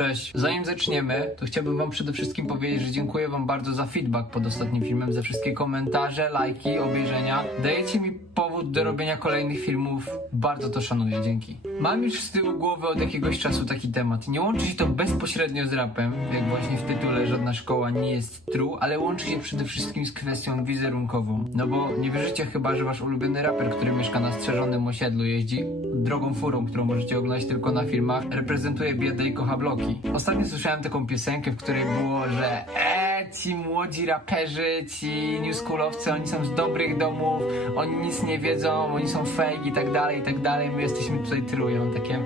Cześć. Zanim zaczniemy, to chciałbym wam przede wszystkim powiedzieć, że dziękuję wam bardzo za feedback pod ostatnim filmem, za wszystkie komentarze, lajki, obejrzenia. Dajecie mi powód do robienia kolejnych filmów. Bardzo to szanuję, dzięki. Mam już z tyłu głowy od jakiegoś czasu taki temat. Nie łączy się to bezpośrednio z rapem, jak właśnie w tytule żadna szkoła nie jest true, ale łączy się przede wszystkim z kwestią wizerunkową. No bo nie wierzycie chyba, że wasz ulubiony raper, który mieszka na strzeżonym osiedlu, jeździ drogą furą, którą możecie oglądać tylko na filmach, reprezentuje biedę i kocha bloki. Ostatnio słyszałem taką piosenkę, w której było, że e, ci młodzi raperzy, ci newschoolowcy, oni są z dobrych domów, oni nic nie wiedzą, oni są fake i tak dalej, i tak dalej, my jesteśmy tutaj true. Ja takie...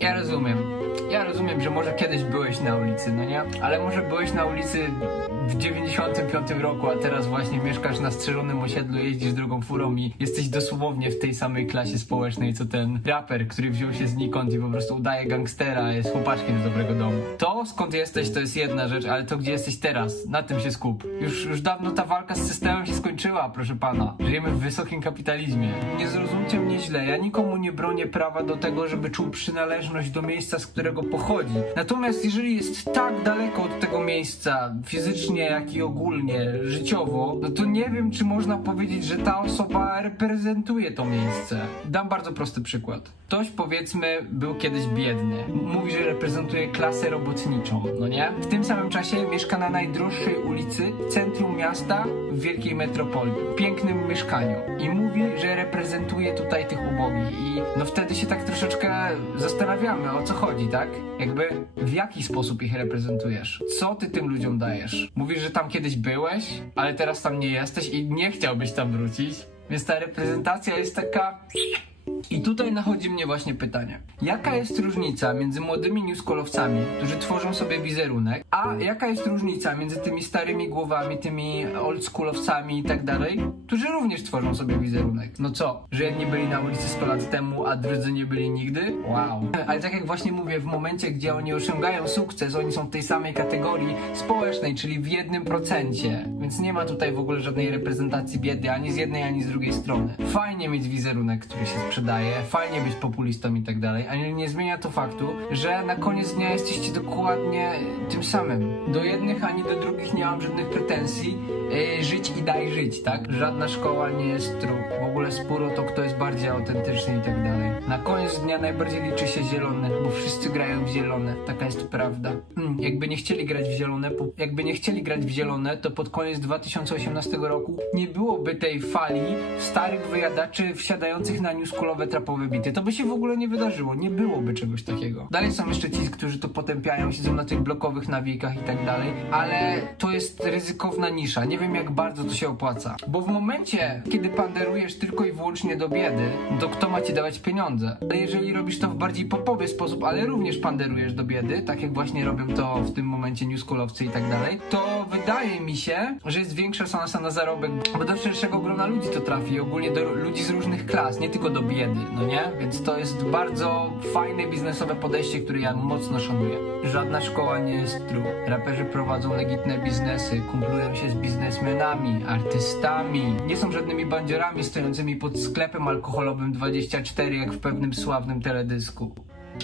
Ja rozumiem. Ja rozumiem, że może kiedyś byłeś na ulicy, no nie? Ale może byłeś na ulicy w 95 roku, a teraz właśnie mieszkasz na strzeżonym osiedlu, jeździsz drugą furą i jesteś dosłownie w tej samej klasie społecznej, co ten raper, który wziął się znikąd i po prostu udaje gangstera, jest chłopaczkiem z dobrego domu. To, skąd jesteś, to jest jedna rzecz, ale to, gdzie jesteś teraz, na tym się skup. Już, już dawno ta walka z systemem się skończyła, proszę pana. Żyjemy w wysokim kapitalizmie. Nie zrozumcie mnie źle, ja nikomu nie bronię prawa do tego, żeby czuł przynależność do miejsca, z którego pochodzi. Natomiast jeżeli jest tak daleko od tego miejsca, fizycznie, jak i ogólnie, życiowo, no to nie wiem, czy można powiedzieć, że ta osoba reprezentuje to miejsce. Dam bardzo prosty przykład. Ktoś, powiedzmy, był kiedyś biedny. Mówi, że reprezentuje klasę robotniczą, no nie? W tym samym czasie mieszka na najdroższej ulicy centrum miasta w wielkiej metropolii. W pięknym mieszkaniu. I mówi, że reprezentuje tutaj tych ubogich. I no wtedy się tak troszeczkę zastanawiamy, o co chodzi, tak? Jakby w jaki sposób ich reprezentujesz? Co ty tym ludziom dajesz? Mówisz, że tam kiedyś byłeś, ale teraz tam nie jesteś i nie chciałbyś tam wrócić. Więc ta reprezentacja jest taka i tutaj nachodzi mnie właśnie pytanie. Jaka jest różnica między młodymi newskolowcami, którzy tworzą sobie wizerunek, a jaka jest różnica między tymi starymi głowami, tymi oldschoolowcami i tak dalej, którzy również tworzą sobie wizerunek? No co, że jedni byli na ulicy 100 lat temu, a drudzy nie byli nigdy? Wow. Ale tak jak właśnie mówię, w momencie, gdzie oni osiągają sukces, oni są w tej samej kategorii społecznej, czyli w jednym procencie. Więc nie ma tutaj w ogóle żadnej reprezentacji biedy, ani z jednej, ani z drugiej strony. Fajnie mieć wizerunek, który się fajnie być populistą i tak dalej, ale nie zmienia to faktu, że na koniec dnia jesteście dokładnie tym samym. Do jednych ani do drugich nie mam żadnych pretensji. Yy, żyć i daj żyć, tak? Żadna szkoła nie jest true. W ogóle spór o to, kto jest bardziej autentyczny i tak dalej. Na koniec dnia najbardziej liczy się zielone, bo wszyscy grają w zielone. Taka jest prawda. Hmm, jakby nie chcieli grać w zielone, jakby nie chcieli grać w zielone, to pod koniec 2018 roku nie byłoby tej fali starych wyjadaczy wsiadających na newskulowe trapowe bity. To by się w ogóle nie wydarzyło. Nie byłoby czegoś takiego. Dalej są jeszcze ci, którzy to potępiają, siedzą na tych blokowych nawijkach i tak dalej, ale to jest ryzykowna nisza. Nie wiem, jak bardzo to się opłaca. Bo w momencie, kiedy panderujesz tylko i wyłącznie do biedy, to kto ma ci dawać pieniądze? Jeżeli robisz to w bardziej popowy sposób, ale również panderujesz do biedy, tak jak właśnie robią to w tym momencie newschoolowcy i tak dalej, to wydaje mi się, że jest większa szansa na zarobek, bo do szerszego grona ludzi to trafi, ogólnie do ludzi z różnych klas, nie tylko do biedy, no nie? Więc to jest bardzo fajne biznesowe podejście, które ja mocno szanuję. Żadna szkoła nie jest true. Raperzy prowadzą legitne biznesy, kumplują się z biznesmenami, artystami. Nie są żadnymi bandziorami stojącymi pod sklepem alkoholowym 24 jak w pewnym sławnym teledysku.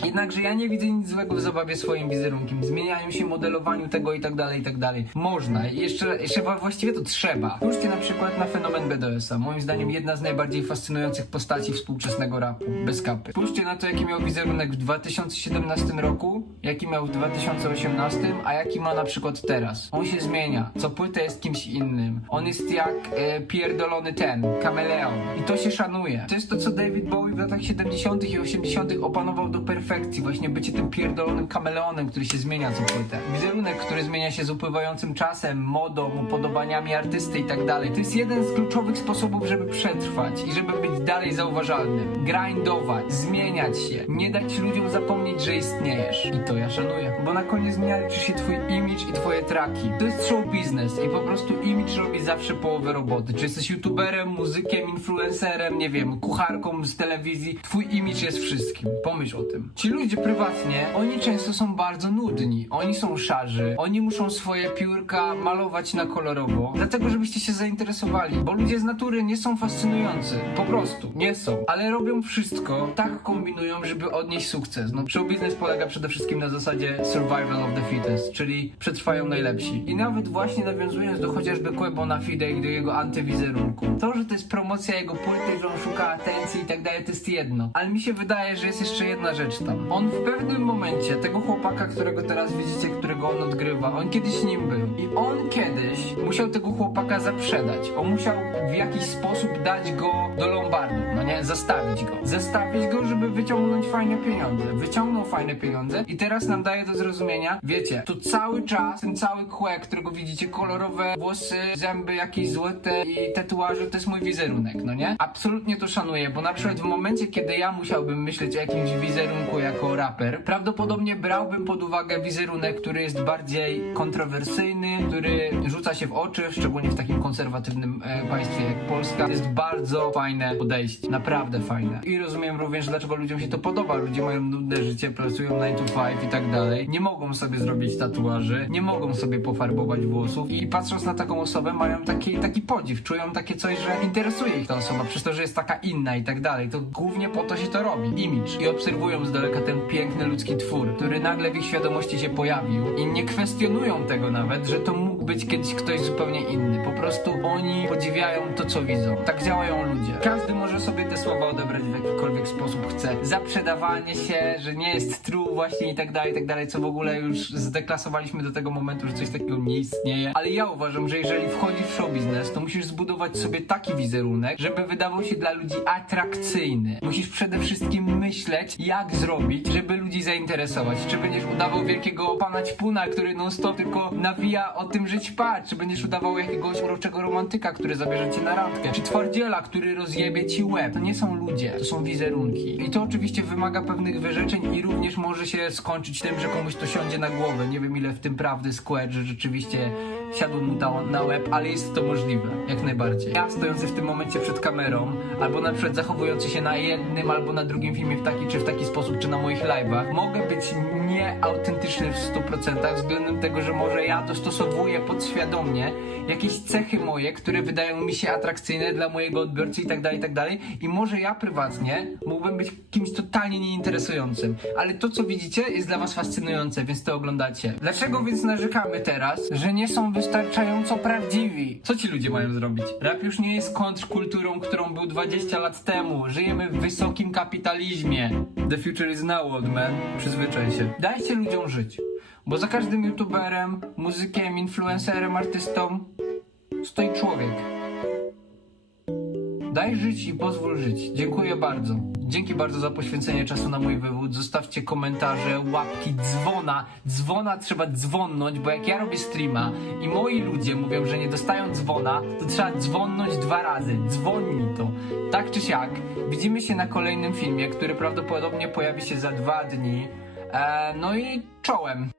Jednakże ja nie widzę nic złego w zabawie swoim wizerunkiem, zmienianiu się, modelowaniu tego i tak dalej, i tak dalej. Można jeszcze, jeszcze właściwie to trzeba. Spójrzcie na przykład na fenomen BDS-a. Moim zdaniem jedna z najbardziej fascynujących postaci współczesnego rapu, bez kapy. Spójrzcie na to, jaki miał wizerunek w 2017 roku, jaki miał w 2018, a jaki ma na przykład teraz. On się zmienia. Co płytę jest kimś innym. On jest jak e, pierdolony ten, kameleon. I to się szanuje. To jest to, co David Bowie w latach 70. i 80. opanował do perfekcji. Właśnie bycie tym pierdolonym kameleonem, który się zmienia co płytę. Wizerunek, który zmienia się z upływającym czasem, modą, upodobaniami artysty i tak dalej. To jest jeden z kluczowych sposobów, żeby przetrwać i żeby być dalej zauważalnym. Grindować, zmieniać się, nie dać ludziom zapomnieć, że istniejesz. I to ja szanuję. Bo na koniec dnia liczy się twój image i twoje traki. To jest show biznes i po prostu image robi zawsze połowę roboty. Czy jesteś youtuberem, muzykiem, influencerem, nie wiem, kucharką z telewizji, twój image jest wszystkim. Pomyśl o tym. Ci ludzie prywatnie, oni często są bardzo nudni. Oni są szarzy. Oni muszą swoje piórka malować na kolorowo. Dlatego, żebyście się zainteresowali. Bo ludzie z natury nie są fascynujący. Po prostu. Nie są. Ale robią wszystko, tak kombinują, żeby odnieść sukces. No, show biznes polega przede wszystkim na zasadzie survival of the fittest, czyli przetrwają najlepsi. I nawet właśnie nawiązując do chociażby Quebona Fide i do jego antywizerunku. To, że to jest promocja jego płyty, że on szuka atencji i tak dalej, to jest jedno. Ale mi się wydaje, że jest jeszcze jedna rzecz tam. On w pewnym momencie, tego chłopaka, którego teraz widzicie, którego on odgrywa, on kiedyś nim był. I on kiedyś musiał tego chłopaka zaprzedać. On musiał w jakiś sposób dać go do Lombardu, no nie? Zastawić go. Zastawić go, żeby wyciągnąć fajne pieniądze. Wyciągnął fajne pieniądze i teraz nam daje do zrozumienia, wiecie, to cały czas, ten cały kłek, którego widzicie, kolorowe włosy, zęby jakieś złote i tatuaże, to jest mój wizerunek, no nie? Absolutnie to szanuję, bo na przykład w momencie, kiedy ja musiałbym myśleć o jakimś wizerunku jako raper, prawdopodobnie brałbym pod uwagę wizerunek, który jest bardziej kontrowersyjny, który rzuca się w oczy, szczególnie w takim konserwatywnym e, państwie jak Polska. Jest bardzo fajne podejście, naprawdę fajne. I rozumiem również, dlaczego ludziom się to podoba. Ludzie mają nudne życie, pracują 9 to 5 i tak dalej. Nie mogą sobie zrobić tatuaży, nie mogą sobie pofarbować włosów i patrząc na taką osobę mają taki, taki podziw, czują takie coś, że interesuje ich ta osoba, przez to, że jest taka inna i tak dalej. To głównie po to się to robi. Image. I obserwują z daleka ten piękny ludzki twór, który nagle w ich świadomości się pojawił i nie kwestionują tego nawet, że to być kiedyś ktoś zupełnie inny. Po prostu oni podziwiają to, co widzą. Tak działają ludzie. Każdy może sobie te słowa odebrać w jakikolwiek sposób chce. Zaprzedawanie się, że nie jest true właśnie i tak dalej, i tak dalej, co w ogóle już zdeklasowaliśmy do tego momentu, że coś takiego nie istnieje. Ale ja uważam, że jeżeli wchodzisz w show biznes, to musisz zbudować sobie taki wizerunek, żeby wydawał się dla ludzi atrakcyjny. Musisz przede wszystkim myśleć, jak zrobić, żeby ludzi zainteresować. Czy będziesz udawał wielkiego pana ćpuna, który non stop tylko nawija o tym, że ćpa, czy będziesz udawał jakiegoś uroczego romantyka, który zabierze cię na randkę, czy twardziela, który rozjebie ci łeb. To nie są ludzie, to są wizerunki. I to oczywiście wymaga pewnych wyrzeczeń i również może się skończyć tym, że komuś to siądzie na głowę. Nie wiem ile w tym prawdy skład, że rzeczywiście siadło mu na łeb, ale jest to możliwe, jak najbardziej. Ja stojący w tym momencie przed kamerą, albo na przykład zachowujący się na jednym albo na drugim filmie w taki czy w taki sposób, czy na moich live'ach, mogę być nieautentyczny w 100% względem tego, że może ja dostosowuję podświadomie jakieś cechy moje, które wydają mi się atrakcyjne dla mojego odbiorcy i tak dalej, i tak dalej. I może ja prywatnie mógłbym być kimś totalnie nieinteresującym, ale to co widzicie jest dla was fascynujące, więc to oglądacie. Dlaczego więc narzekamy teraz, że nie są wystarczająco prawdziwi? Co ci ludzie mają zrobić? Rap już nie jest kontrkulturą, którą był 20 lat temu. Żyjemy w wysokim kapitalizmie. The future is now, old man. Przyzwyczaj się. Dajcie ludziom żyć. Bo za każdym youtuberem, muzykiem, influencerem, artystą stoi człowiek. Daj żyć i pozwól żyć. Dziękuję bardzo. Dzięki bardzo za poświęcenie czasu na mój wywód. Zostawcie komentarze, łapki, dzwona. Dzwona trzeba dzwonnąć, bo jak ja robię streama i moi ludzie mówią, że nie dostają dzwona, to trzeba dzwonnąć dwa razy. Dzwonni to. Tak czy siak, widzimy się na kolejnym filmie, który prawdopodobnie pojawi się za dwa dni. E, no i czołem.